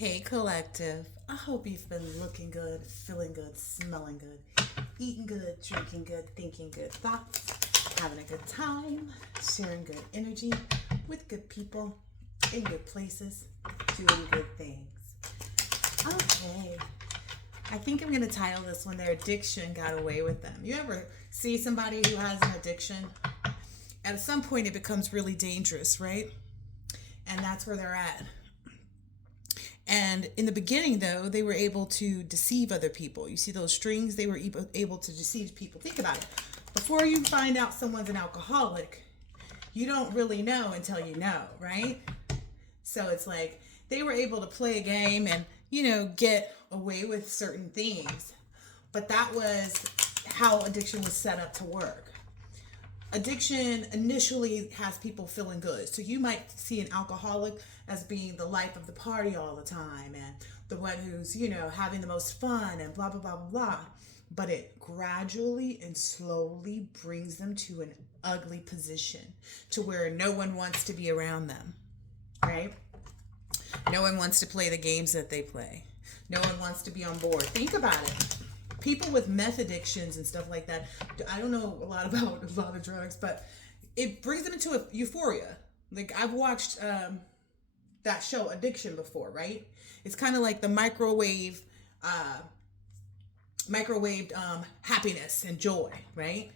Hey, collective. I hope you've been looking good, feeling good, smelling good, eating good, drinking good, thinking good thoughts, having a good time, sharing good energy with good people in good places, doing good things. Okay. I think I'm going to title this one Their Addiction Got Away with Them. You ever see somebody who has an addiction? At some point, it becomes really dangerous, right? And that's where they're at. And in the beginning, though, they were able to deceive other people. You see those strings? They were able to deceive people. Think about it. Before you find out someone's an alcoholic, you don't really know until you know, right? So it's like they were able to play a game and, get away with certain things. But that was how addiction was set up to work. Addiction initially has people feeling good. So you might see an alcoholic as being the life of the party all the time and the one who's, having the most fun and blah, blah, blah, blah, blah. But it gradually and slowly brings them to an ugly position to where no one wants to be around them, right? No one wants to play the games that they play. No one wants to be on board. Think about it. People with meth addictions and stuff like that, I don't know a lot about a lot of drugs, but it brings them into a euphoria. Like I've watched that show Addiction before, right? It's kind of like the microwaved happiness and joy, right?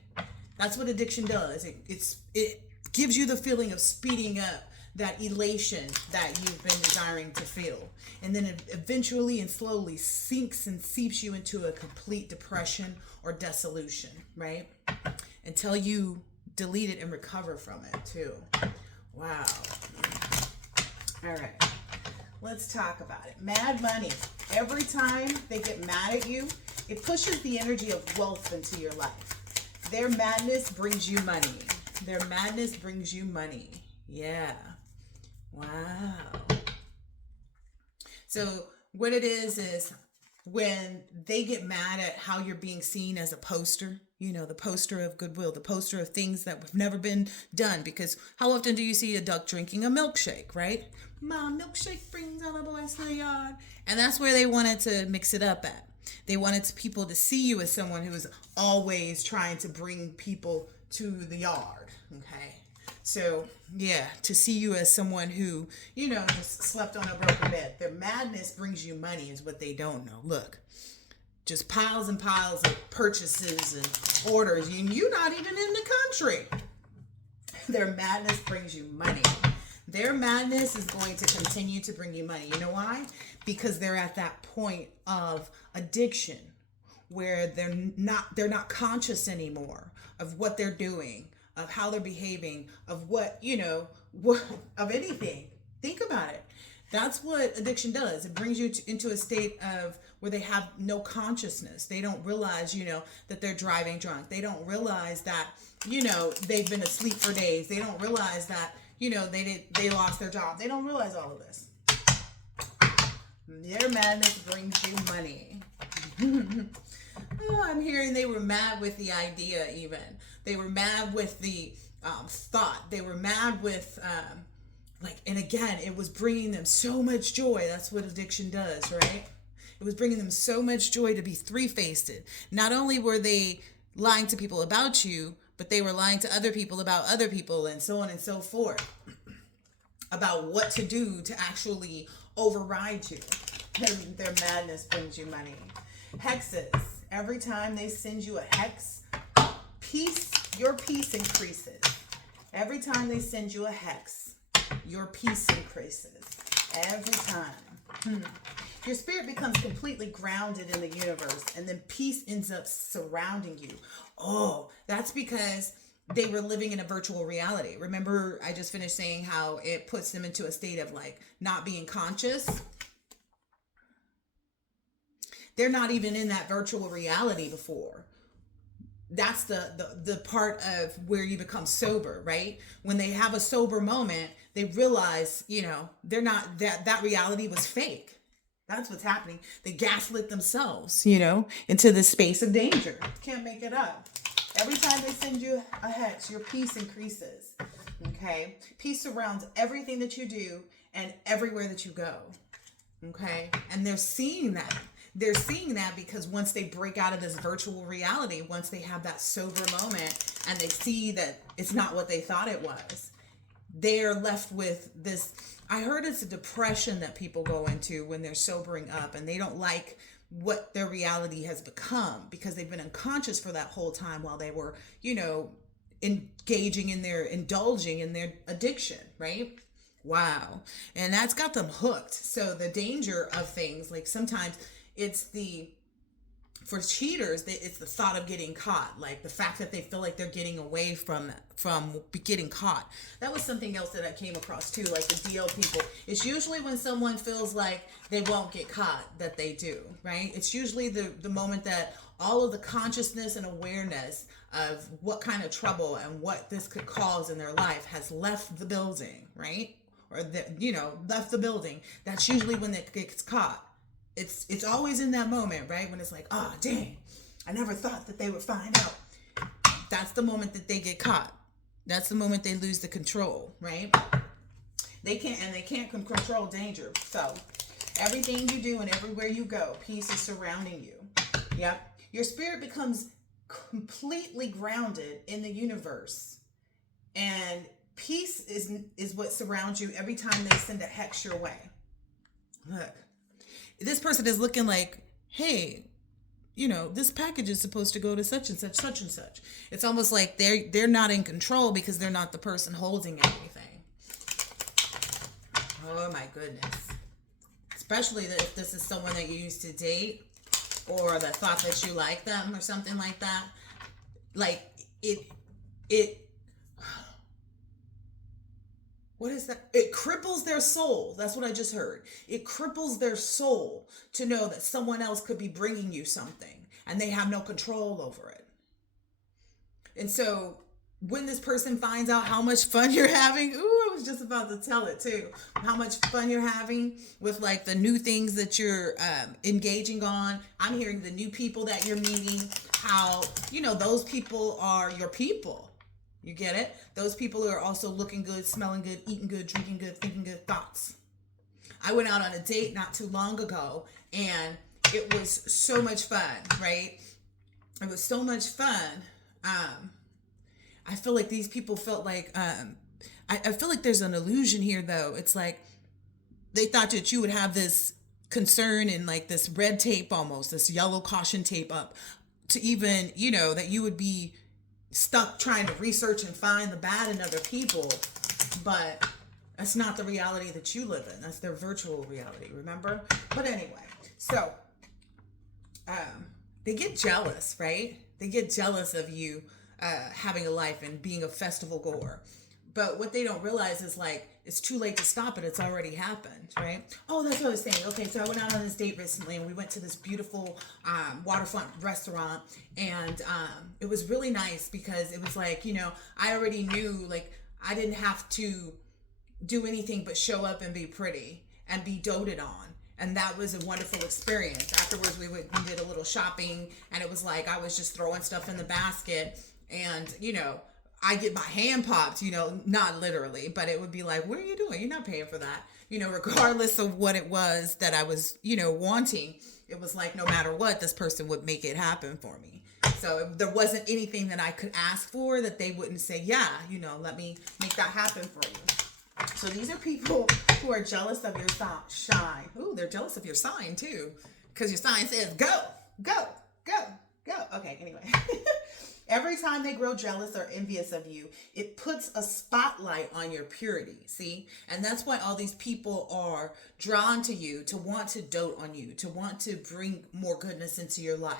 That's what addiction does. It gives you the feeling of speeding up that elation that you've been desiring to feel. And then it eventually and slowly sinks and seeps you into a complete depression or dissolution, right? Until you delete it and recover from it too. Wow. All right. Let's talk about it. Mad money. Every time they get mad at you, it pushes the energy of wealth into your life. Their madness brings you money. Their madness brings you money. Yeah. Wow. So what it is when they get mad at how you're being seen as a poster, the poster of goodwill, the poster of things that have never been done. Because how often do you see a duck drinking a milkshake, right? My milkshake brings all the boys to the yard. And that's where they wanted to mix it up at. They wanted people to see you as someone who is always trying to bring people to the yard, okay? So, yeah, to see you as someone who, just slept on a broken bed. Their madness brings you money is what they don't know. Look, just piles and piles of purchases and orders. You're not even in the country. Their madness brings you money. Their madness is going to continue to bring you money. You know why? Because they're at that point of addiction where they're not conscious anymore of what they're doing, of how they're behaving, of what of anything. Think about it. That's what addiction does. It brings you into a state of where they have no consciousness. They don't realize, that they're driving drunk. They don't realize that, they've been asleep for days. They don't realize that, they lost their job. They don't realize all of this. Their madness brings you money. Oh, I'm hearing they were mad with the idea even. They were mad with the thought. They were mad with, and again, it was bringing them so much joy. That's what addiction does, right? It was bringing them so much joy to be three-faced. Not only were they lying to people about you, but they were lying to other people about other people and so on and so forth about what to do to actually override you. Their madness brings you money. Hexes. Every time they send you a hex, your peace increases. Every time they send you a hex, your peace increases. Every time. Your spirit becomes completely grounded in the universe, and then peace ends up surrounding you. Oh, that's because they were living in a virtual reality. Remember, I just finished saying how it puts them into a state of not being conscious. They're not even in that virtual reality before. That's the part of where you become sober, right? When they have a sober moment, they realize, they're not, that reality was fake. That's what's happening. They gaslit themselves, into this space of danger. Can't make it up. Every time they send you a hex, your peace increases. Okay? Peace surrounds everything that you do and everywhere that you go. Okay. And they're seeing that. They're seeing that because once they break out of this virtual reality, once they have that sober moment and they see that it's not what they thought it was, they're left with this. I heard it's a depression that people go into when they're sobering up and they don't like what their reality has become because they've been unconscious for that whole time while they were, indulging in their addiction, right? Wow. And that's got them hooked. So the danger of things, like sometimes it's for cheaters, it's the thought of getting caught, like the fact that they feel like they're getting away from getting caught. That was something else that I came across too, like the DL people. It's usually when someone feels like they won't get caught that they do, right? It's usually the moment that all of the consciousness and awareness of what kind of trouble and what this could cause in their life has left the building, right? Or left the building. That's usually when it gets caught. It's always in that moment, right? When it's like, oh, dang, I never thought that they would find out. That's the moment that they get caught. That's the moment they lose the control, right? They can't control danger. So everything you do and everywhere you go, peace is surrounding you. Yep. Your spirit becomes completely grounded in the universe. And peace is what surrounds you every time they send a hex your way. Look. This person is looking like, hey, this package is supposed to go to such and such, such and such. It's almost like they're not in control because they're not the person holding anything. Oh my goodness. Especially if this is someone that you used to date or the thought that you like them or something like that. Like it what is that? It cripples their soul. That's what I just heard. It cripples their soul to know that someone else could be bringing you something and they have no control over it. And so when this person finds out how much fun you're having, I was just about to tell it too, how much fun you're having with like the new things that you're engaging on. I'm hearing the new people that you're meeting, how, those people are your people. You get it? Those people are also looking good, smelling good, eating good, drinking good, thinking good thoughts. I went out on a date not too long ago and it was so much fun, right? It was so much fun. I feel like these people felt like, I feel like there's an illusion here though. It's like they thought that you would have this concern and like this red tape almost, this yellow caution tape up to even, that you would be stuck trying to research and find the bad in other people, but that's not the reality that you live in. That's their virtual reality, remember? But anyway, so they get jealous, right? They get jealous of you having a life and being a festival goer. But what they don't realize is like, it's too late to stop it. It's already happened, right? Oh, that's what I was saying. Okay, so I went out on this date recently and we went to this beautiful waterfront restaurant and it was really nice because it was like, I already knew like I didn't have to do anything but show up and be pretty and be doted on. And that was a wonderful experience. Afterwards, we did a little shopping and it was like I was just throwing stuff in the basket and, I get my hand popped, not literally, but it would be like, what are you doing? You're not paying for that. Regardless of what it was that I was, wanting, it was like, no matter what, this person would make it happen for me. So there wasn't anything that I could ask for that they wouldn't say, yeah, let me make that happen for you. So these are people who are jealous of your shine. Ooh, they're jealous of your sign too. Because your sign says, go, go, go, go. Okay, anyway. Every time they grow jealous or envious of you, it puts a spotlight on your purity, see? And that's why all these people are drawn to you, to want to dote on you, to want to bring more goodness into your life.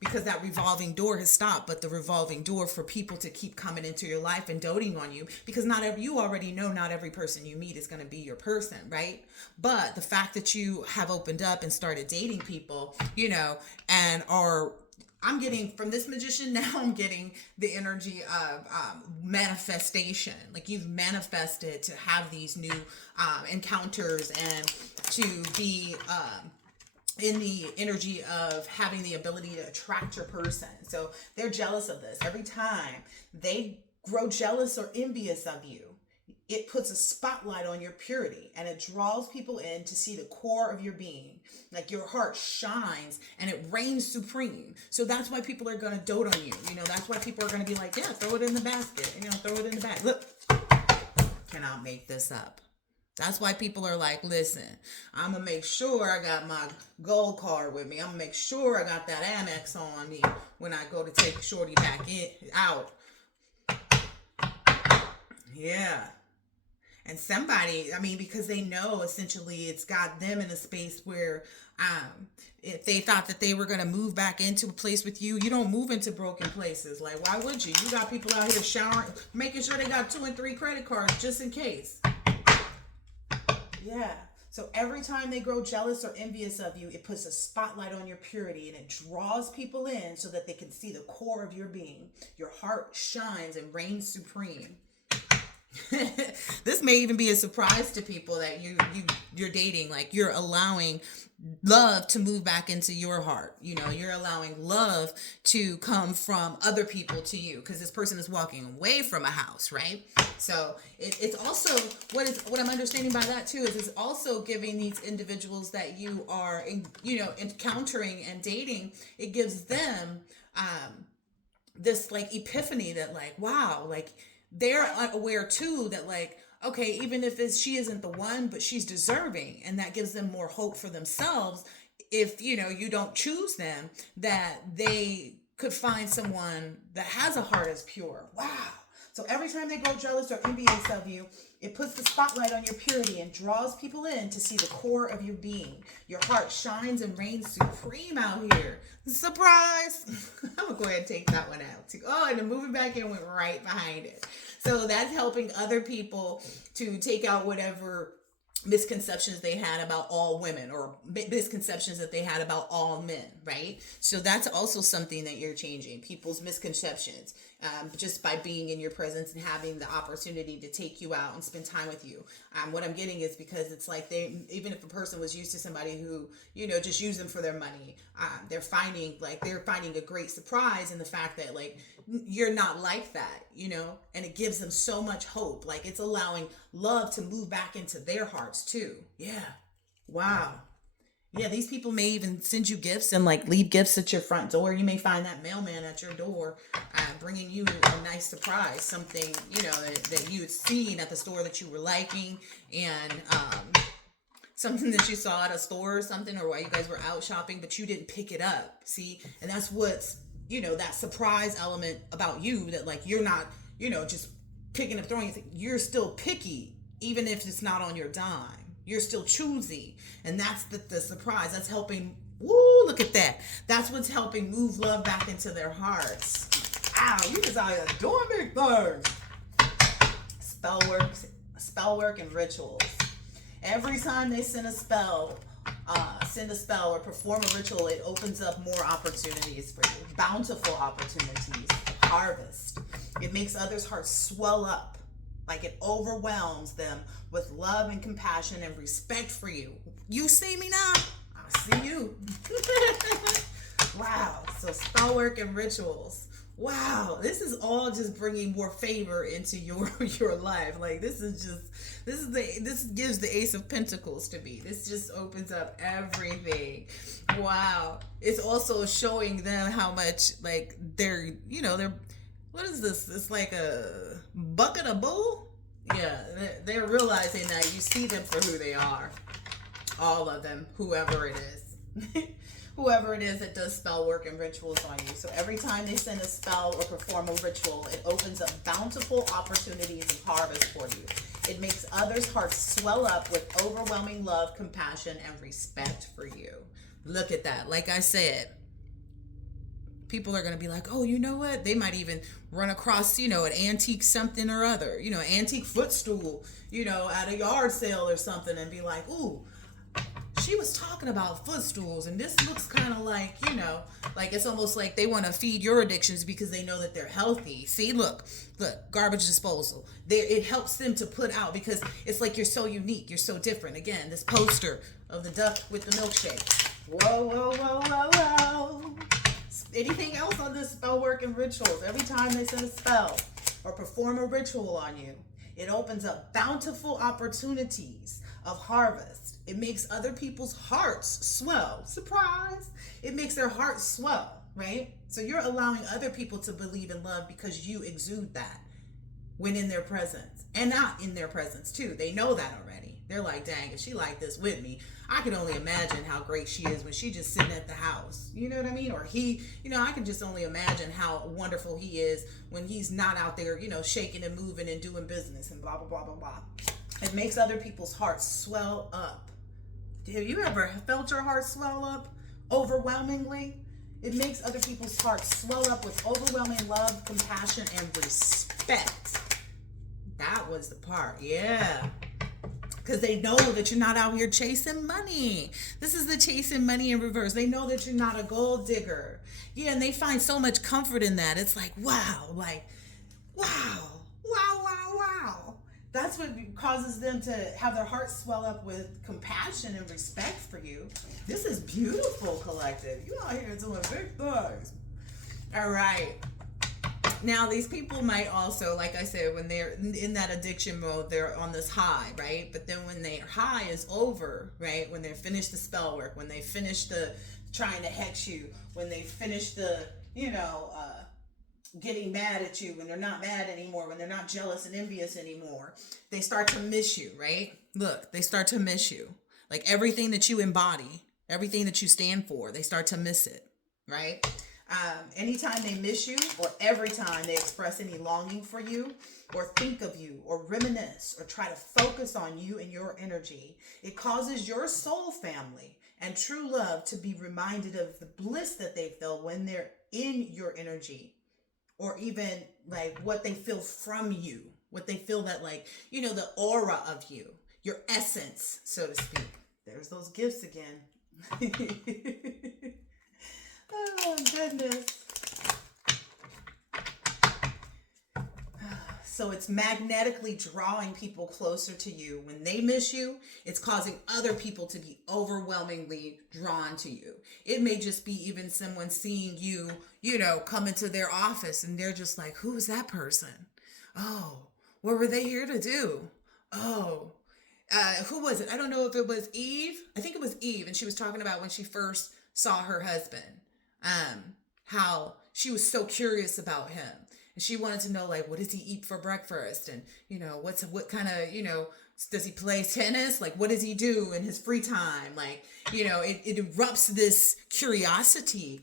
Because that revolving door has stopped, but the revolving door for people to keep coming into your life and doting on you, because you already know not every person you meet is going to be your person, right? But the fact that you have opened up and started dating people, and I'm getting from this magician now, I'm getting the energy of manifestation. Like you've manifested to have these new encounters and to be in the energy of having the ability to attract your person. So they're jealous of this. Every time they grow jealous or envious of you, it puts a spotlight on your purity and it draws people in to see the core of your being. Like your heart shines and it reigns supreme. So that's why people are going to dote on you. You know, that's why people are going to be like, yeah, throw it in the basket. You know, throw it in the bag. Look, cannot make this up. That's why people are like, listen, I'm going to make sure I got my gold card with me. I'm going to make sure I got that Amex on me when I go to take Shorty back out. Yeah. And somebody, I mean, because they know essentially it's got them in a space where if they thought that they were going to move back into a place with you, you don't move into broken places. Like, why would you? You got people out here showering, making sure they got 2 and 3 credit cards just in case. Yeah. So every time they grow jealous or envious of you, it puts a spotlight on your purity and it draws people in so that they can see the core of your being. Your heart shines and reigns supreme. This may even be a surprise to people that you're dating. Like, you're allowing love to move back into your heart. You know, you're allowing love to come from other people to you because this person is walking away from a house, right? So it's also what I'm understanding by that too is it's also giving these individuals that you are encountering and dating. It gives them this like epiphany that like, wow, like they're unaware too that like, okay, even if she isn't the one, but she's deserving. And that gives them more hope for themselves. If, you don't choose them, that they could find someone that has a heart as pure. Wow. So every time they grow jealous or envious of you, it puts the spotlight on your purity and draws people in to see the core of your being. Your heart shines and reigns supreme out here. Surprise! I'm going to go ahead and take that one out too. Oh, and the moving back in went right behind it. So that's helping other people to take out whatever misconceptions they had about all women or misconceptions that they had about all men, right? So that's also something that you're changing, people's misconceptions, just by being in your presence and having the opportunity to take you out and spend time with you. What I'm getting is because it's like even if a person was used to somebody who, just use them for their money, they're finding a great surprise in the fact that like, you're not like that, and it gives them so much hope. Like it's allowing love to move back into their hearts too. Yeah. Wow. Yeah. These people may even send you gifts and like leave gifts at your front door. You may find that mailman at your door, bringing you a nice surprise, something, that you had seen at the store that you were liking and, something that you saw at a store or something, or while you guys were out shopping, but you didn't pick it up. See? And that's what's, that surprise element about you that like, you're not, just picking up, throwing it. You're still picky, even if it's not on your dime. You're still choosy. And that's the surprise. That's helping. Woo, look at that. That's what's helping move love back into their hearts. Ow, you just out here doing big things. Spell work and rituals. Every time they send a spell or perform a ritual, it opens up more opportunities for you. Bountiful opportunities. Harvest. It makes others' hearts swell up. Like it overwhelms them with love and compassion and respect for you. You see me now? I see you. Wow. So spell work and rituals. Wow, this is all just bringing more favor into your life. Like this gives the Ace of Pentacles to me. This just opens up everything. Wow. It's also showing them how much like they're what is this? It's like a bucket of bull? Yeah, they're realizing that you see them for who they are. All of them, whoever it is. Whoever it is that does spell work and rituals on you. So every time they send a spell or perform a ritual, it opens up bountiful opportunities of harvest for you. It makes others' hearts swell up with overwhelming love, compassion, and respect for you. Look at that. Like I said, people are going to be like, oh, you know what? They might even run across, an antique something or other, antique footstool, at a yard sale or something and be like, ooh, she was talking about footstools and this looks kind of like, like it's almost like they want to feed your addictions because they know that they're healthy. See, look, garbage disposal. It helps them to put out because it's like you're so unique. You're so different. Again, this poster of the duck with the milkshake. Whoa, whoa, whoa, whoa, whoa. Anything else on this spell work and rituals? Every time they send a spell or perform a ritual on you, It opens up bountiful opportunities of harvest. It makes other people's hearts swell. Surprise! It makes their hearts swell, right? So you're allowing other people to believe in love because you exude that when in their presence, and not in their presence too. They know that already. They're like, dang, if she like this with me, I can only imagine how great she is when she just sitting at the house. You know what I mean? Or he, I can just only imagine how wonderful he is when he's not out there, shaking and moving and doing business and blah, blah, blah, blah, blah. It makes other people's hearts swell up. Have you ever felt your heart swell up overwhelmingly? It makes other people's hearts swell up with overwhelming love, compassion, and respect. That was the part, yeah. Because they know that you're not out here chasing money. This is the chasing money in reverse. They know that you're not a gold digger. Yeah, and they find so much comfort in that. It's like, wow, wow. That's what causes them to have their hearts swell up with compassion and respect for you. This is beautiful, collective. You out here doing big things. All right. Now, these people might also, like I said, when they're in that addiction mode, they're on this high, right? But then when their high is over, right? When they finish the spell work, when they finish the trying to hex you, when they finish the, getting mad at you, when they're not mad anymore, when they're not jealous and envious anymore, they start to miss you, right? Look, they start to miss you. Like everything that you embody, everything that you stand for, they start to miss it, right? Anytime they miss you, or every time they express any longing for you, or think of you, or reminisce, or try to focus on you and your energy, it causes your soul family and true love to be reminded of the bliss that they feel when they're in your energy, or even like what they feel from you, what they feel that the aura of you, your essence, so to speak. There's those gifts again. Oh, goodness. So it's magnetically drawing people closer to you. When they miss you, it's causing other people to be overwhelmingly drawn to you. It may just be even someone seeing you, come into their office and they're just like, who is that person? Oh, what were they here to do? Oh, who was it? I don't know if it was Eve. I think it was Eve. And she was talking about when she first saw her husband. How she was so curious about him, and she wanted to know, like, what does he eat for breakfast, and what kind of does he play tennis, like what does he do in his free time, like it erupts this curiosity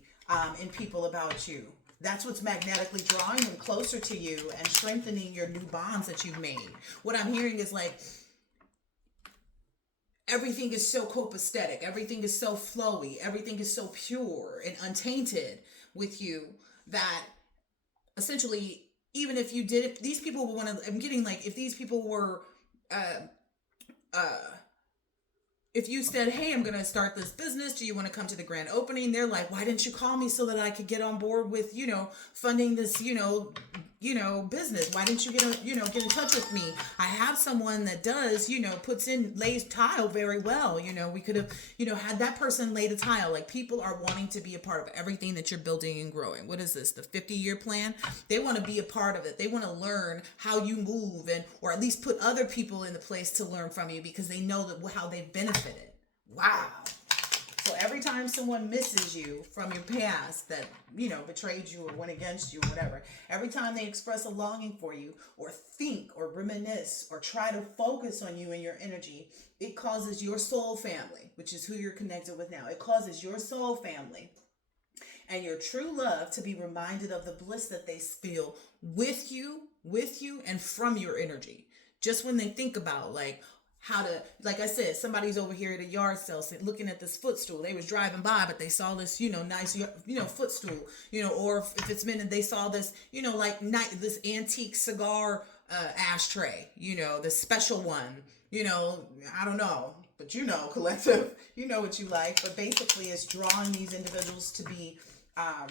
in people about you. That's what's magnetically drawing them closer to you and strengthening your new bonds that you've made. What I'm hearing is like, everything is so copacetic. Everything is so flowy. Everything is so pure and untainted with you that essentially, even if you did it, these people will want to, I'm getting like, if these people were, if you said, hey, I'm going to start this business, do you want to come to the grand opening? They're like, why didn't you call me so that I could get on board with, funding this, business? Why didn't you get in touch with me? I have someone that does, lays tile very well. We could have, had that person lay the tile. Like, people are wanting to be a part of everything that you're building and growing. What is this? The 50-year plan? They want to be a part of it. They want to learn how you move, or at least put other people in the place to learn from you, because they know that how they've benefited. Wow. So every time someone misses you from your past that, betrayed you or went against you or whatever, every time they express a longing for you or think or reminisce or try to focus on you and your energy, it causes your soul family, which is who you're connected with now. It causes your soul family and your true love to be reminded of the bliss that they feel with you, and from your energy. Just when they think about how to, like I said, somebody's over here at a yard sale looking at this footstool. They was driving by, but they saw this, nice, footstool, or if it's men and they saw this, this antique cigar ashtray, this special one, I don't know, but collective, what you like. But basically it's drawing these individuals to be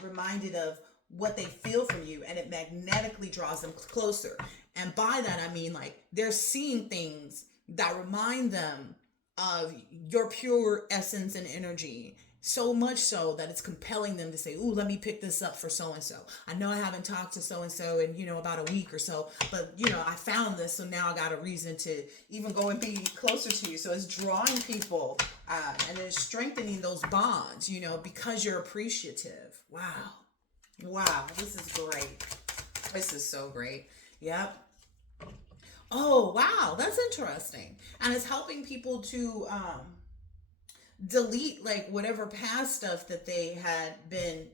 reminded of what they feel from you, and it magnetically draws them closer. And by that, I mean, they're seeing things that remind them of your pure essence and energy. So much so that it's compelling them to say, "Ooh, let me pick this up for so and so. I know I haven't talked to so and so in about a week or so, but I found this, so now I got a reason to even go and be closer to you." So it's drawing people, and it's strengthening those bonds, because you're appreciative. Wow, this is great. This is so great. Yep. Oh, wow, that's interesting, and it's helping people to delete like whatever past stuff that they had been,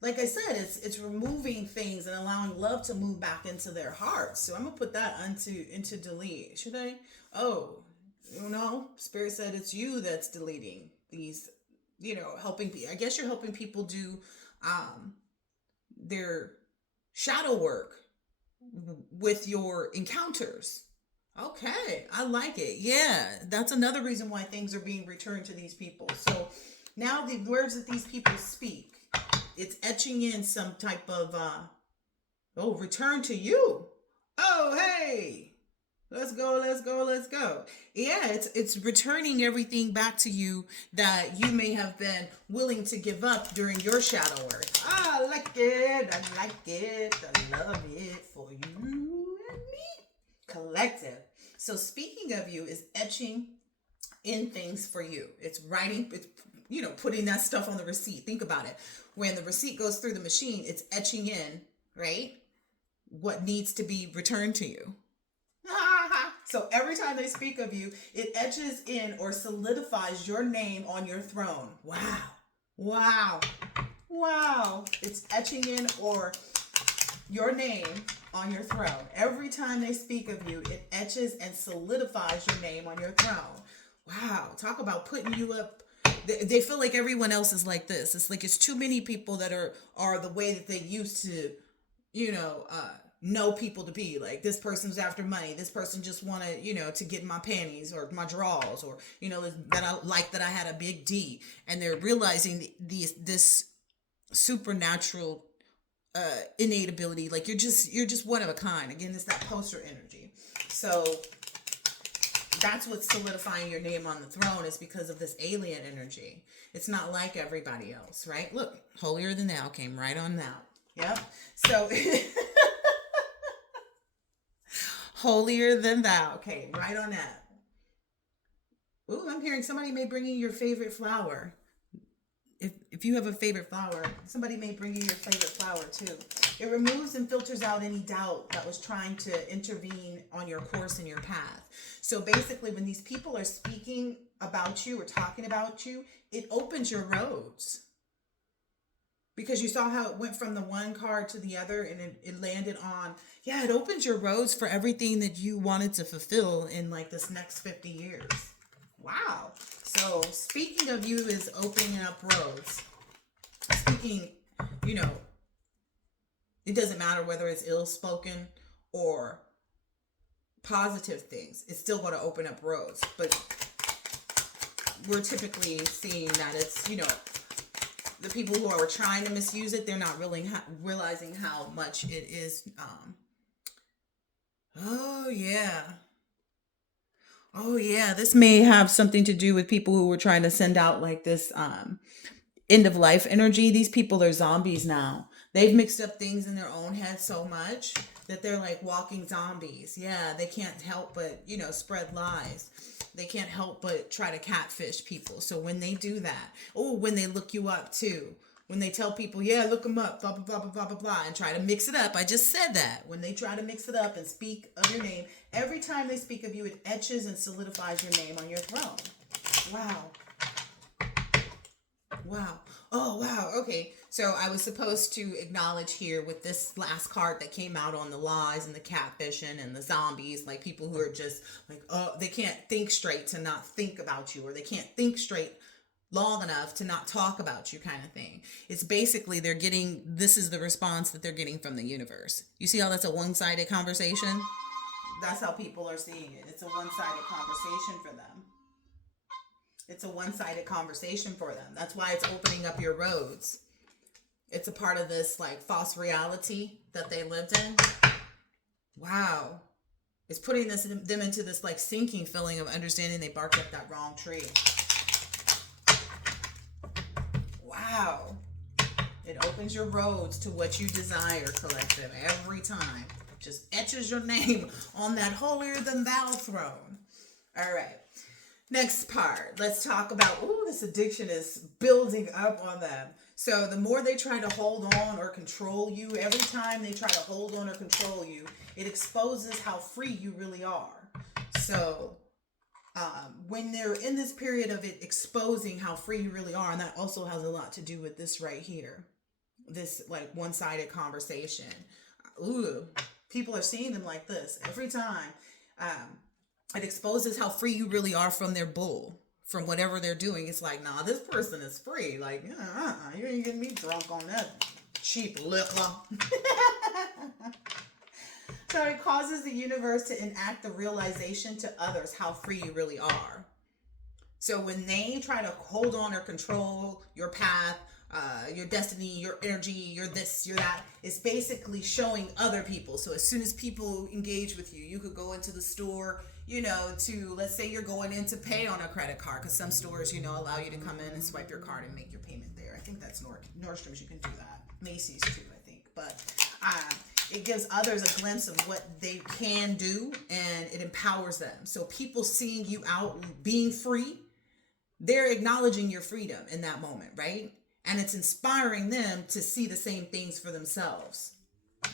like I said, it's removing things and allowing love to move back into their hearts. So I'm gonna put that into delete. Should I? Oh, Spirit said it's you that's deleting these, helping I guess you're helping people do their shadow work with your encounters. Okay, I like it. Yeah, that's another reason why things are being returned to these people. So now the words that these people speak, it's etching in some type of return to you. Oh, hey. Let's go, let's go, let's go. Yeah, it's returning everything back to you that you may have been willing to give up during your shadow work. I like it. I like it. I love it for you and me. Collective. So speaking of you is etching in things for you. It's writing, it's putting that stuff on the receipt. Think about it. When the receipt goes through the machine, it's etching in, right? What needs to be returned to you. So every time they speak of you, it etches in or solidifies your name on your throne. Wow. It's etching in or your name on your throne. Every time they speak of you, it etches and solidifies your name on your throne. Wow. Talk about putting you up. They feel like everyone else is like this. It's like it's too many people that are the way that they used to, know people to be. Like, this person's after money. This person just wanted, to get my panties or my drawers, or, that I like that I had a big D. And they're realizing this supernatural innate ability. Like, you're just one of a kind. Again, it's that poster energy. So that's what's solidifying your name on the throne, is because of this alien energy. It's not like everybody else, right? Look, holier than thou came right on now. Yep. So holier than thou. Okay, right on that. Ooh, I'm hearing somebody may bring you your favorite flower. If you have a favorite flower, somebody may bring you your favorite flower too. It removes and filters out any doubt that was trying to intervene on your course and your path. So basically, when these people are speaking about you or talking about you, it opens your roads. Because you saw how it went from the one card to the other, and it landed on, it opens your roads for everything that you wanted to fulfill in like this next 50 years. Wow. So speaking of you is opening up roads. Speaking, it doesn't matter whether it's ill-spoken or positive things. It's still going to open up roads. But we're typically seeing that it's, the people who are trying to misuse it, they're not really realizing how much it is. Oh yeah, this may have something to do with people who were trying to send out like this end of life energy. These people are zombies now. They've mixed up things in their own head so much that they're like walking zombies. Yeah, they can't help but, spread lies. They can't help but try to catfish people. So when they do that, when they look you up too, when they tell people, look them up, blah, blah, blah, blah, blah, blah, blah, and try to mix it up. I just said that. When they try to mix it up and speak of your name, every time they speak of you, it etches and solidifies your name on your throne. Wow. Oh, wow. Okay. So I was supposed to acknowledge here with this last card that came out on the lies and the catfishing and the zombies, like people who are just like, they can't think straight to not think about you, or they can't think straight long enough to not talk about you, kind of thing. It's basically this is the response that they're getting from the universe. You see how that's a one-sided conversation? That's how people are seeing it. It's a one-sided conversation for them. It's a one-sided conversation for them. That's why it's opening up your roads. It's a part of this like false reality that they lived in. Wow. It's putting them into this like sinking feeling of understanding they barked up that wrong tree. Wow. It opens your roads to what you desire, collective, every time. Just etches your name on that holier than thou throne. All right. Next part. Let's talk about, this addiction is building up on them. So the more they try to hold on or control you, every time they try to hold on or control you, it exposes how free you really are. So when they're in this period of it exposing how free you really are, and that also has a lot to do with this right here, this like one-sided conversation. People are seeing them like this every time. It exposes how free you really are from their bull, from whatever they're doing. It's like, nah, this person is free. Like, you ain't getting me drunk on that cheap liquor. So it causes the universe to enact the realization to others how free you really are. So when they try to hold on or control your path, your destiny, your energy, your this, your that, it's basically showing other people. So as soon as people engage with you, you could go into the store, to, let's say you're going in to pay on a credit card, because some stores, allow you to come in and swipe your card and make your payment there. I think that's Nordstrom's, you can do that. Macy's too, I think. But it gives others a glimpse of what they can do, and it empowers them. So people seeing you out being free, they're acknowledging your freedom in that moment, right? And it's inspiring them to see the same things for themselves.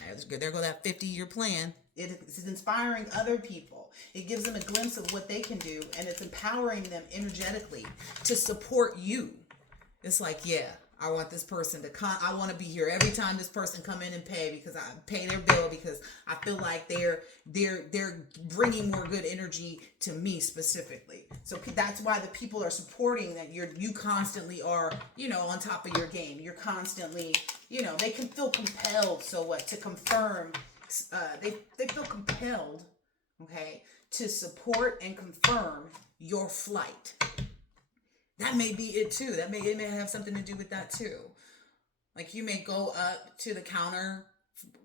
That's good. There go that 50-year plan. It's inspiring other people. It gives them a glimpse of what they can do, and it's empowering them energetically to support you. It's like, yeah, I want this person to come. I want to be here every time this person come in and pay, because I pay their bill, because I feel like they're bringing more good energy to me specifically. So that's why the people are supporting that. You constantly are, on top of your game. You're constantly, they can feel compelled. So what? To confirm, they feel compelled, okay, to support and confirm your flight. That may be it too. It may have something to do with that too. Like you may go up to the counter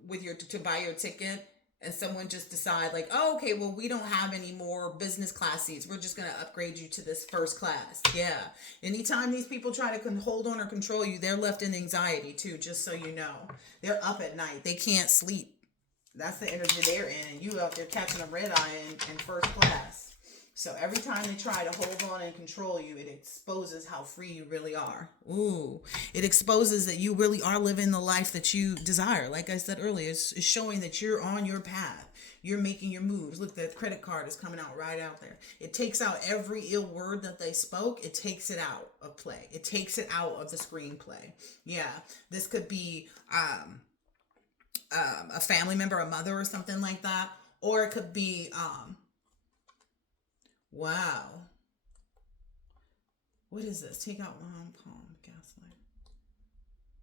to buy your ticket, and someone just decide like, oh, okay, well, we don't have any more business class seats. We're just going to upgrade you to this first class. Yeah. Anytime these people try to hold on or control you, they're left in anxiety too, just so you know. They're up at night. They can't sleep. That's the energy they're in. And you out there catching a red eye in first class. So every time they try to hold on and control you, it exposes how free you really are. It exposes that you really are living the life that you desire. Like I said earlier, it's showing that you're on your path. You're making your moves. Look, that credit card is coming out right out there. It takes out every ill word that they spoke. It takes it out of play. It takes it out of the screenplay. Yeah, this could be a family member, a mother or something like that. Or it could be... wow. What is this? Take out one palm, gaslight.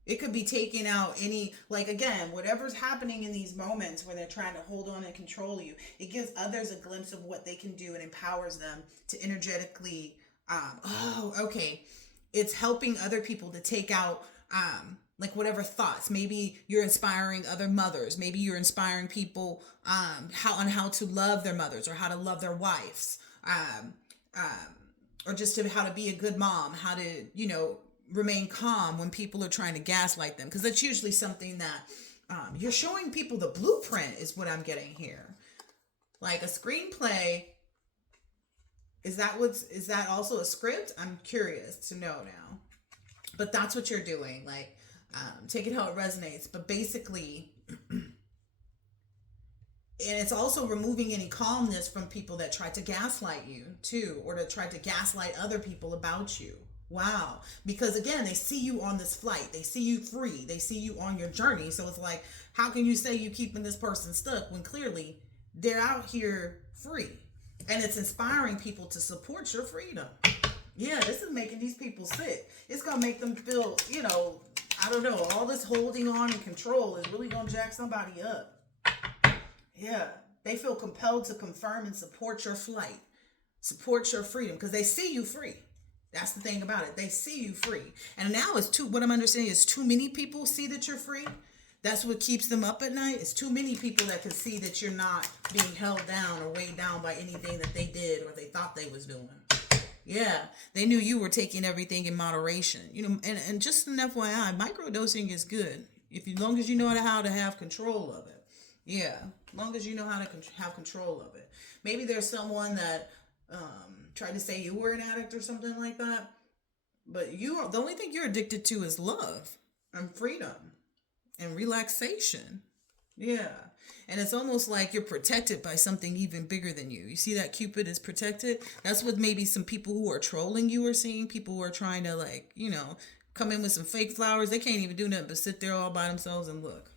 It could be taking out any, like, again, whatever's happening in these moments where they're trying to hold on and control you. It gives others a glimpse of what they can do and empowers them to energetically, it's helping other people to take out, like whatever thoughts. Maybe you're inspiring other mothers. Maybe you're inspiring people how to love their mothers or how to love their wives. Or just how to be a good mom, how to, remain calm when people are trying to gaslight them. Because that's usually something that you're showing people the blueprint is what I'm getting here. Like a screenplay, is that also a script? I'm curious to know now. But that's what you're doing. Like, take it how it resonates. But basically... And it's also removing any calmness from people that try to gaslight you too, or to try to gaslight other people about you. Wow. Because again, they see you on this flight. They see you free. They see you on your journey. So it's like, how can you say you keeping this person stuck when clearly they're out here free? And it's inspiring people to support your freedom. Yeah, this is making these people sick. It's going to make them feel, I don't know, all this holding on and control is really going to jack somebody up. Yeah, they feel compelled to confirm and support your flight, support your freedom, because they see you free. That's the thing about it. They see you free. And now what I'm understanding is too many people see that you're free. That's what keeps them up at night. It's too many people that can see that you're not being held down or weighed down by anything that they did or they thought they was doing. Yeah, they knew you were taking everything in moderation. And just an FYI, microdosing is good if you long as you know how to have control of it. Yeah, long as you know how to have control of it. Maybe there's someone that tried to say you were an addict or something like that, but the only thing you're addicted to is love and freedom and relaxation. Yeah. And it's almost like you're protected by something even bigger than you. You see that Cupid is protected? That's what maybe some people who are trolling you are seeing. People who are trying to, like, come in with some fake flowers. They can't even do nothing but sit there all by themselves and look.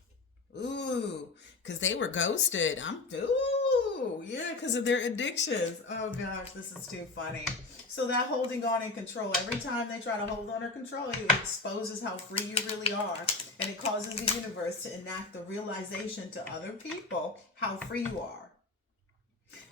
Ooh, because they were ghosted. Ooh, yeah, because of their addictions. Oh gosh, this is too funny. So that holding on and control, every time they try to hold on or control you, it exposes how free you really are. And it causes the universe to enact the realization to other people how free you are.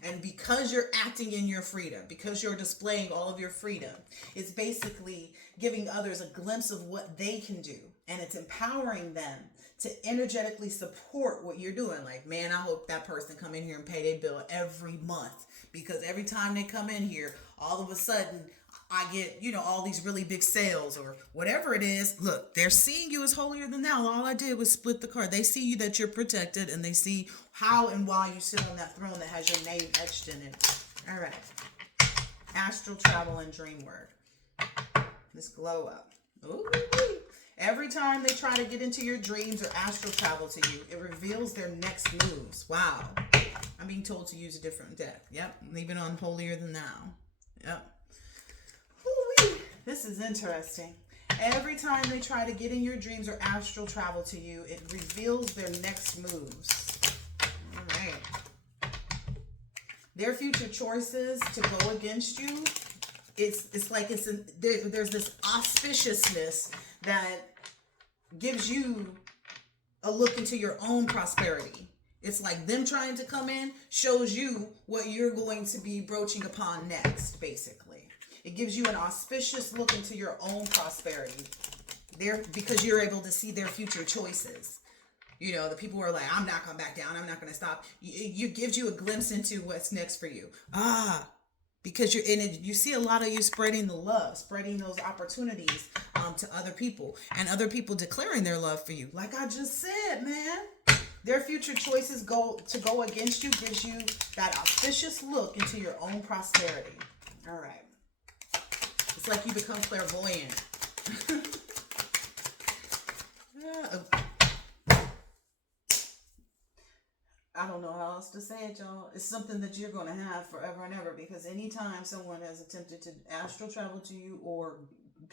And because you're acting in your freedom, because you're displaying all of your freedom, it's basically giving others a glimpse of what they can do. And it's empowering them to energetically support what you're doing. Like, man, I hope that person come in here and pay their bill every month. Because every time they come in here, all of a sudden, I get, all these really big sales or whatever it is. Look, they're seeing you as holier than thou. All I did was split the card. They see you that you're protected, and they see how and why you sit on that throne that has your name etched in it. All right. Astral travel and dream work. This glow up. Ooh. Every time they try to get into your dreams or astral travel to you, it reveals their next moves. Wow. I'm being told to use a different deck. Yep. Leave it on holier than thou. Yep. Ooh-wee. This is interesting. Every time they try to get in your dreams or astral travel to you, it reveals their next moves. All right. Their future choices to go against you, it's like there's this auspiciousness that gives you a look into your own prosperity. It's like them trying to come in shows you what you're going to be broaching upon next, basically. It gives you an auspicious look into your own prosperity there because you're able to see their future choices. The people who are like, I'm not going to back down. I'm not going to stop. It gives you a glimpse into what's next for you. Because you're in it, you see a lot of you spreading the love, spreading those opportunities to other people, and other people declaring their love for you. Like I just said, man, their future choices go against you gives you that auspicious look into your own prosperity. All right, it's like you become clairvoyant. I don't know how else to say it, y'all. It's something that you're going to have forever and ever, because anytime someone has attempted to astral travel to you or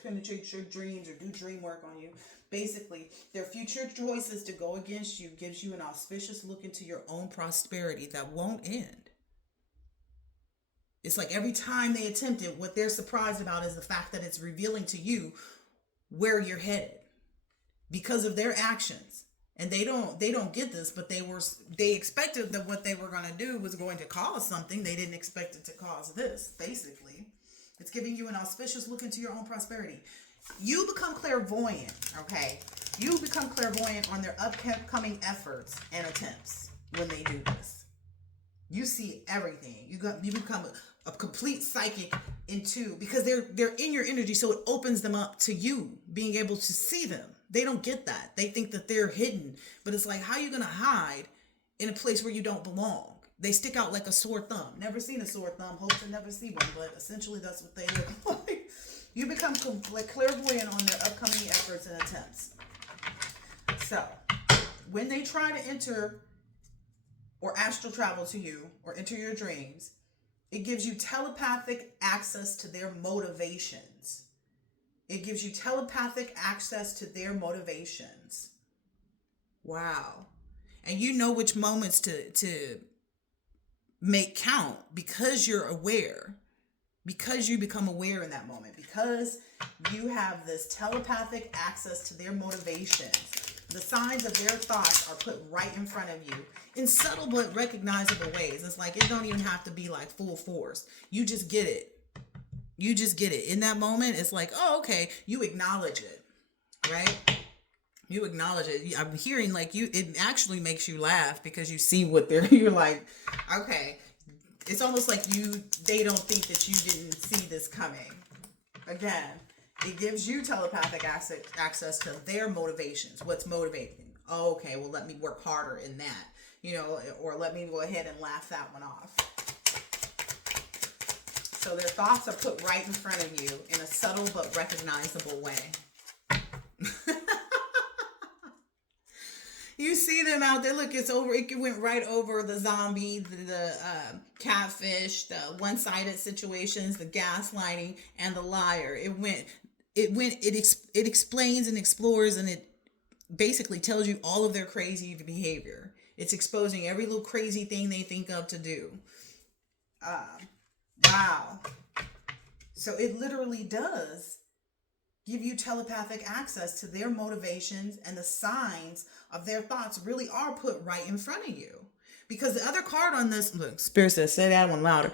penetrate your dreams or do dream work on you, basically their future choices to go against you gives you an auspicious look into your own prosperity that won't end. It's like every time they attempt it, what they're surprised about is the fact that it's revealing to you where you're headed because of their actions. And they don't get this, but they expected that what they were going to do was going to cause something. They didn't expect it to cause this, basically. It's giving you an auspicious look into your own prosperity. You become clairvoyant, okay? You become clairvoyant on their upcoming efforts and attempts when they do this. You see everything. You become a complete psychic because they're in your energy, so it opens them up to you being able to see them. They don't get that. They think that they're hidden. But it's like, how are you going to hide in a place where you don't belong? They stick out like a sore thumb. Never seen a sore thumb. Hope to never see one. But essentially, that's what they look like. You become clairvoyant on their upcoming efforts and attempts. So, when they try to enter or astral travel to you or enter your dreams, it gives you telepathic access to their motivations. It gives you telepathic access to their motivations. Wow. And you know which moments to make count because you're aware. Because you become aware in that moment. Because you have this telepathic access to their motivations. The signs of their thoughts are put right in front of you in subtle but recognizable ways. It's like it don't even have to be like full force. You just get it. You just get it. In that moment, it's like, oh, okay. You acknowledge it, right? You acknowledge it. I'm hearing like it actually makes you laugh because you see what you're like, okay, It's almost like they don't think that you didn't see this coming. Again, it gives you telepathic access to their motivations. What's motivating? Oh, okay, well, let me work harder in that, or let me go ahead and laugh that one off. So their thoughts are put right in front of you in a subtle but recognizable way. You see them out there. Look, it's over. It went right over the zombie, the catfish, the one-sided situations, the gaslighting, and the liar. It explains and explores, and it basically tells you all of their crazy behavior. It's exposing every little crazy thing they think of to do. Wow. So it literally does give you telepathic access to their motivations, and the signs of their thoughts really are put right in front of you. Because the other card on this, look, Spirit says, say that one louder.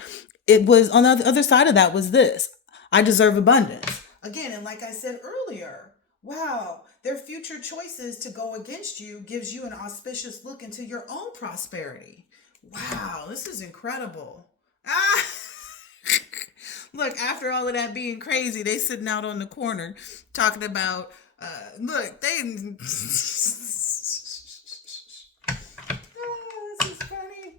It was on the other side of that was this: I deserve abundance. Again, and like I said earlier, wow, their future choices to go against you gives you an auspicious look into your own prosperity. Wow, this is incredible. Look, after all of that being crazy, they sitting out on the corner talking about, look, they... this is funny.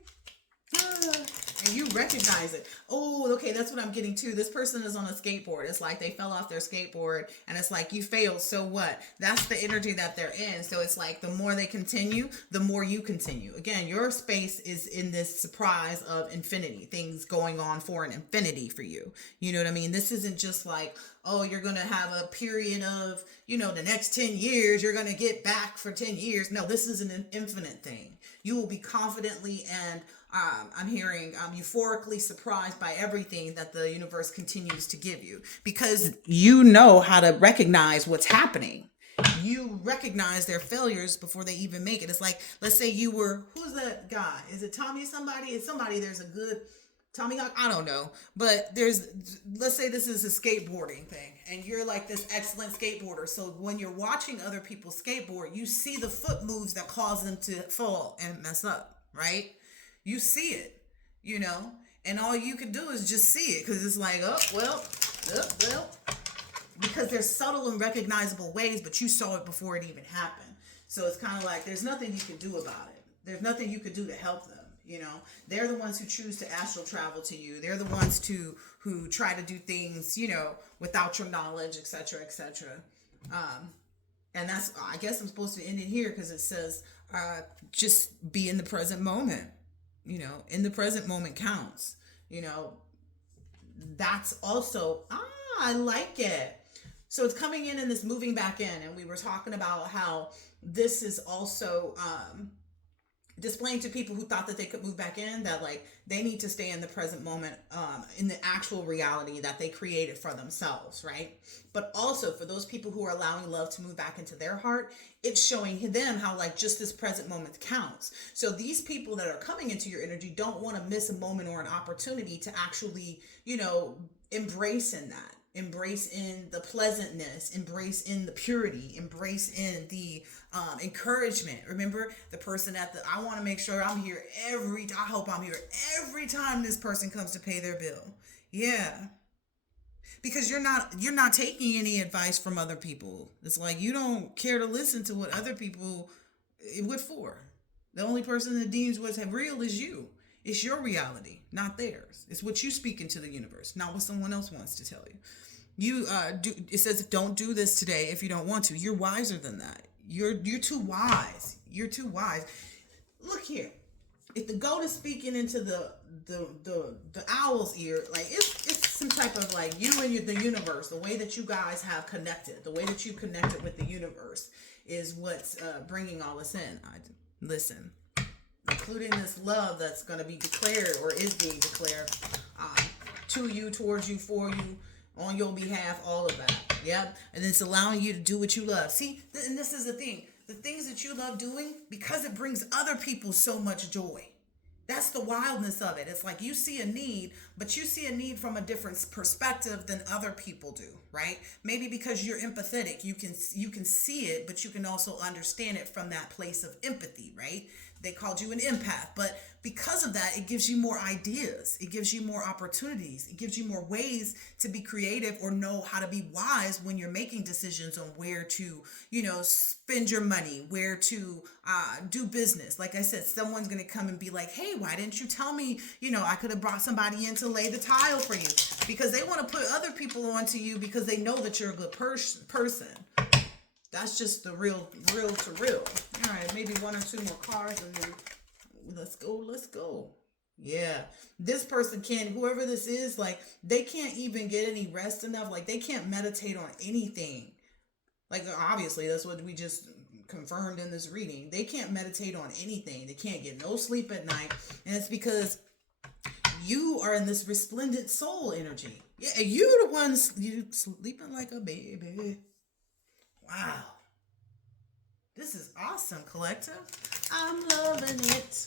And you recognize it. Oh, okay, that's what I'm getting to. This person is on a skateboard. It's like they fell off their skateboard, and it's like, you failed, so what? That's the energy that they're in. So it's like the more they continue, the more you continue. Again, your space is in this surprise of infinity, things going on for an infinity for you. You know what I mean? This isn't just like, oh, you're going to have a period of, the next 10 years, you're going to get back for 10 years. No, this is an infinite thing. You will be confidently and I'm hearing euphorically surprised by everything that the universe continues to give you, because you know how to recognize what's happening. You recognize their failures before they even make it. It's like, let's say who's that guy? Is it Tommy somebody? It's somebody, there's a good Tommy Hawk, I don't know. But let's say this is a skateboarding thing, and you're like this excellent skateboarder. So when you're watching other people skateboard, you see the foot moves that cause them to fall and mess up, right? You see it, and all you can do is just see it, because it's like, well, because there's subtle and recognizable ways, but you saw it before it even happened. So it's kind of like there's nothing you can do about it. There's nothing you could do to help them. They're the ones who choose to astral travel to you. They're the ones who try to do things, without your knowledge, etc., etc. And that's, I guess I'm supposed to end it here, because it says, just be in the present moment. In the present moment counts. That's also, I like it. So it's coming in and this moving back in. And we were talking about how this is also displaying to people who thought that they could move back in, that like they need to stay in the present moment, in the actual reality that they created for themselves, right? But also for those people who are allowing love to move back into their heart, it's showing them how like just this present moment counts. So these people that are coming into your energy don't want to miss a moment or an opportunity to actually, embrace in that. Embrace in the pleasantness, embrace in the purity, embrace in the encouragement. Remember the person I want to make sure I'm here I hope I'm here every time this person comes to pay their bill. Yeah. Because you're not taking any advice from other people. It's like you don't care to listen to what other people, what for? The only person that deems what's real is you. It's your reality, not theirs. It's what you speak into the universe, not what someone else wants to tell you. It says, don't do this today if you don't want to. You're wiser than that. You're too wise. You're too wise. Look here. If the goat is speaking into the owl's ear, like it's some type of like you and the universe, the way that you guys have connected, the way that you connected with the universe is what's bringing all this in. Listen, including this love that's going to be declared or is being declared to you, towards you, for you, on your behalf, all of that. Yeah. And it's allowing you to do what you love. See, and this is the thing. The things that you love doing, because it brings other people so much joy. That's the wildness of it. It's like you see a need, but you see a need from a different perspective than other people do, right? Maybe because you're empathetic, you can see it, but you can also understand it from that place of empathy, right? they called you an empath. But because of that, it gives you more ideas. It gives you more opportunities. It gives you more ways to be creative or know how to be wise when you're making decisions on where to, spend your money, where to do business. Like I said, someone's going to come and be like, hey, why didn't you tell me, I could have brought somebody in to lay the tile for you, because they want to put other people onto you because they know that you're a good person. That's just the real to real. All right, maybe one or two more cards and then let's go. Yeah. This person whoever this is, like, they can't even get any rest enough. Like, they can't meditate on anything. Like, obviously, that's what we just confirmed in this reading. They can't meditate on anything. They can't get no sleep at night. And it's because you are in this resplendent soul energy. Yeah, you the ones, you sleeping like a baby. Wow. This is awesome, collective. I'm loving it.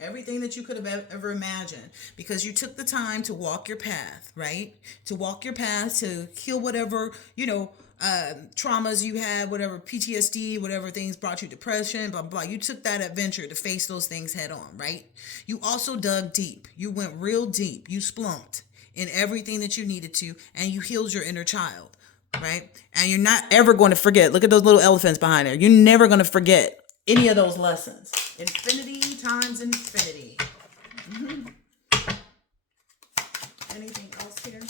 Everything that you could have ever imagined, because you took the time to walk your path, right? To walk your path, to heal whatever, traumas you had, whatever PTSD, whatever things brought you depression, blah, blah. You took that adventure to face those things head on, right? You also dug deep. You went real deep. You splunked in everything that you needed to, and you healed your inner child, right? And you're not ever going to forget. Look at those little elephants behind there. You're never going to forget any of those lessons. Infinity times infinity. Mm-hmm. Anything else here?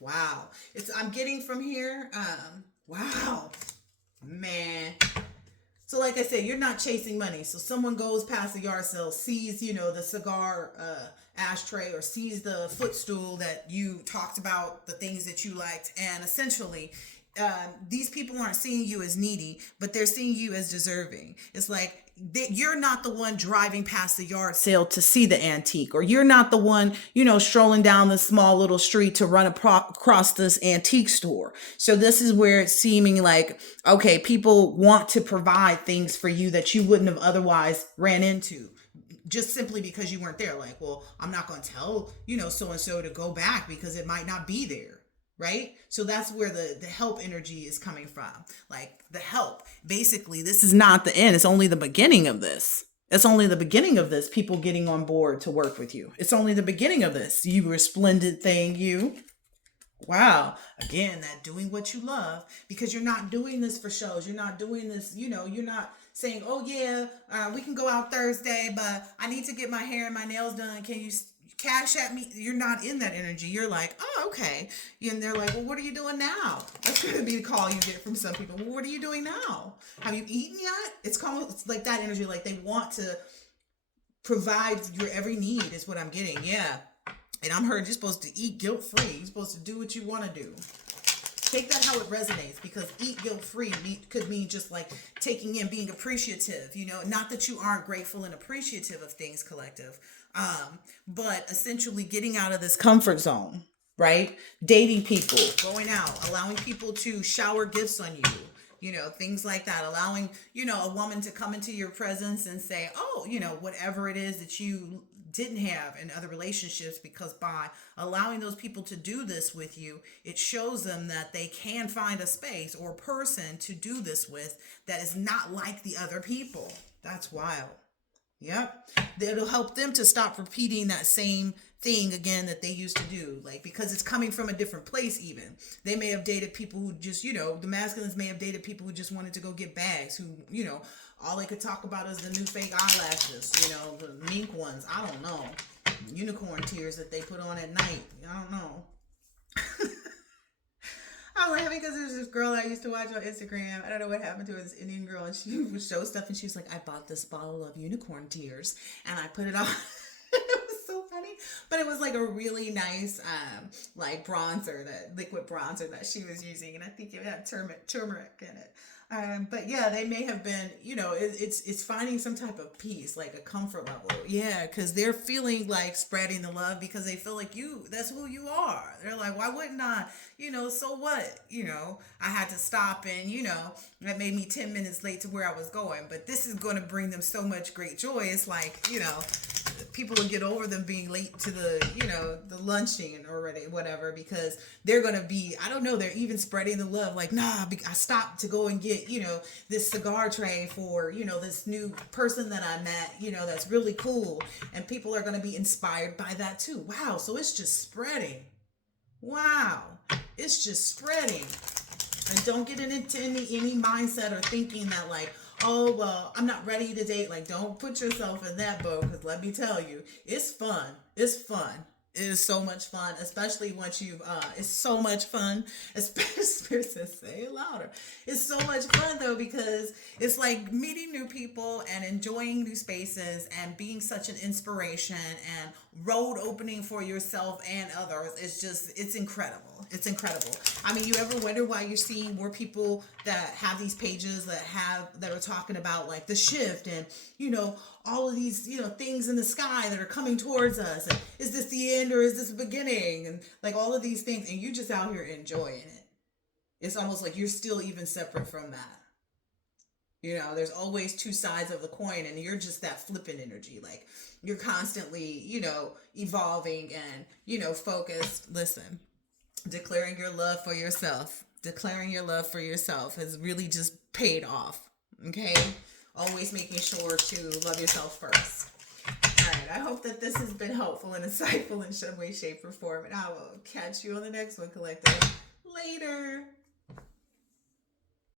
Wow. I'm getting from here. Wow. Man. So like I said, you're not chasing money. So someone goes past the yard sale, sees, the cigar ashtray, or sees the footstool that you talked about, the things that you liked, and essentially these people aren't seeing you as needy, but they're seeing you as deserving. It's like you're not the one driving past the yard sale to see the antique, or you're not the one, strolling down the small little street to run across this antique store. So this is where it's seeming like, okay, people want to provide things for you that you wouldn't have otherwise ran into, just simply because you weren't there. Like, well, I'm not going to tell, so-and-so to go back because it might not be there. Right? So that's where the help energy is coming from. Like, the help. Basically, this is not the end. It's only the beginning of this. It's only the beginning of this. People getting on board to work with you. It's only the beginning of this. You resplendent thing, you. Wow. Again, that doing what you love, because you're not doing this for shows. You're not doing this, you're not saying, oh yeah, we can go out Thursday, but I need to get my hair and my nails done. Can you cash at me? You're not in that energy. You're like, oh, okay. And they're like, well, what are you doing now? That's going to be the call you get from some people. Well, what are you doing now? Have you eaten yet? It's like that energy. Like, they want to provide your every need is what I'm getting. Yeah. And I'm heard you're supposed to eat guilt-free. You're supposed to do what you want to do. Take that how it resonates, because eat guilt-free could mean just like taking in, being appreciative, not that you aren't grateful and appreciative of things, collective. But essentially getting out of this comfort zone, right? Dating people, going out, allowing people to shower gifts on you, things like that. Allowing, a woman to come into your presence and say, oh, whatever it is that you didn't have in other relationships, because by allowing those people to do this with you, it shows them that they can find a space or person to do this with that is not like the other people. That's wild. Yep. It'll help them to stop repeating that same thing again that they used to do, like, because it's coming from a different place. Even they may have dated people who just, the masculines may have dated people who just wanted to go get bags, who, all they could talk about is the new fake eyelashes, the mink ones. I don't know. Unicorn tears that they put on at night. I don't know. I'm laughing because there's this girl I used to watch on Instagram. I don't know what happened to her, this Indian girl, and she would show stuff, and she was like, I bought this bottle of unicorn tears, and I put it on. It was so funny. But it was like a really nice, like bronzer, that liquid bronzer that she was using, and I think it had turmeric in it. But yeah, they may have been, it's finding some type of peace, like a comfort level. Yeah, because they're feeling like spreading the love because they feel like that's who you are. They're like, why wouldn't I? So what? I had to stop and, that made me 10 minutes late to where I was going. But this is going to bring them so much great joy. It's like, people will get over them being late to the, the luncheon or whatever, because they're going to be, I don't know, they're even spreading the love. Like, nah, I stopped to go and get, this cigar tray for, this new person that I met, that's really cool. And people are going to be inspired by that too. Wow. So it's just spreading. Wow. It's just spreading. And don't get into any mindset or thinking that like, oh, well, I'm not ready to date. Like, don't put yourself in that boat, because let me tell you, it's fun. It's fun. It is so much fun, especially once you've, it's so much fun, especially, say it louder. It's so much fun, though, because it's like meeting new people and enjoying new spaces and being such an inspiration and road opening for yourself and others. It's incredible. It's incredible. I mean, you ever wonder why you're seeing more people that have these pages that are talking about like the shift and, all of these, things in the sky that are coming towards us. And is this the end or is this the beginning? And like all of these things, and you just out here enjoying it. It's almost like you're still even separate from that. There's always two sides of the coin, and you're just that flippant energy. Like you're constantly, evolving and, focused. Listen, declaring your love for yourself. Declaring your love for yourself has really just paid off. Okay? Always making sure to love yourself first. All right. I hope that this has been helpful and insightful in some way, shape, or form. And I will catch you on the next one, Collective. Later.